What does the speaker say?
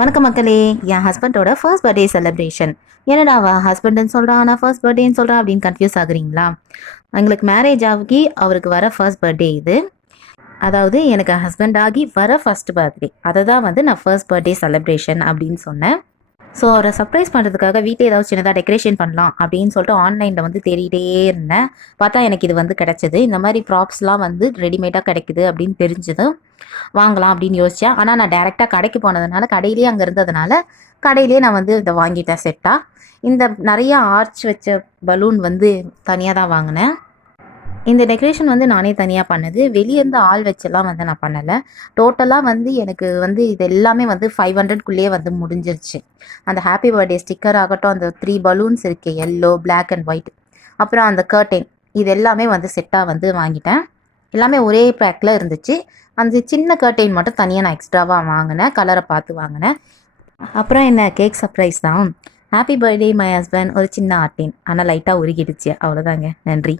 வணக்கம் மக்களே. என் ஹஸ்பண்டோட ஃபர்ஸ்ட் பர்த்டே செலிப்ரேஷன். என்னடா ஹஸ்பண்ட்னு சொல்கிறான், நான் ஃபர்ஸ்ட் பர்த்டேன்னு சொல்கிறேன் அப்படின்னு கன்ஃபியூஸ் ஆகுறீங்களா? எங்களுக்கு மேரேஜ் ஆகி அவருக்கு வர ஃபர்ஸ்ட் பர்த்டே இது. அதாவது எனக்கு ஹஸ்பண்ட் ஆகி வர ஃபர்ஸ்ட் பர்த்டே, அதை தான் நான் ஃபர்ஸ்ட் பர்த்டே செலிப்ரேஷன் அப்படின்னு சொன்னேன். ஸோ அவரை சர்ப்ரைஸ் பண்ணுறதுக்காக வீட்டில் ஏதாவது சின்னதாக டெக்கரேஷன் பண்ணலாம் அப்படின்னு சொல்லிட்டு ஆன்லைனில் தேடிட்டே இருந்தேன். பார்த்தா எனக்கு இது கிடச்சிது. இந்த மாதிரி ப்ராப்ஸ்லாம் ரெடிமேடாக கிடைக்குது அப்படின்னு தெரிஞ்சது, வாங்கலாம் அப்படின்னு யோசித்தேன். ஆனால் நான் டேரெக்டாக கடைக்கு போனதுனால, கடையிலேயே அங்கே இருந்ததுனால கடையிலேயே நான் இதை வாங்கிட்டேன் செட்டாக. இந்த நிறைய ஆர்ச் வச்ச பலூன் தனியாக தான் வாங்கினேன். இந்த டெக்கரேஷன் நானே தனியாக பண்ணது. வெளியேருந்து ஆள் வச்செல்லாம் நான் பண்ணலை. டோட்டலாக எனக்கு இது எல்லாமே 500க்குள்ளேயே முடிஞ்சிருச்சு. அந்த ஹாப்பி பர்த்டே ஸ்டிக்கர் ஆகட்டும், அந்த 3 பலூன்ஸ் இருக்குது, எல்லோ, பிளாக் அண்ட் ஒயிட், அப்புறம் அந்த கர்டைன், இது எல்லாமே செட்டாக வாங்கிட்டேன். எல்லாமே ஒரே பேக்கில் இருந்துச்சு. அந்த சின்ன கர்டைன் மட்டும் தனியாக நான் எக்ஸ்ட்ராவாக வாங்கினேன், கலரை பார்த்து வாங்கினேன். அப்புறம் என்ன, கேக் சர்ப்ரைஸ் தான். ஹாப்பி பர்த்டே மை ஹஸ்பண்ட், ஒரு சின்ன ஆர்டின், ஆனால் லைட்டாக உருகிடுச்சு, அவ்வளோதாங்க. நன்றி.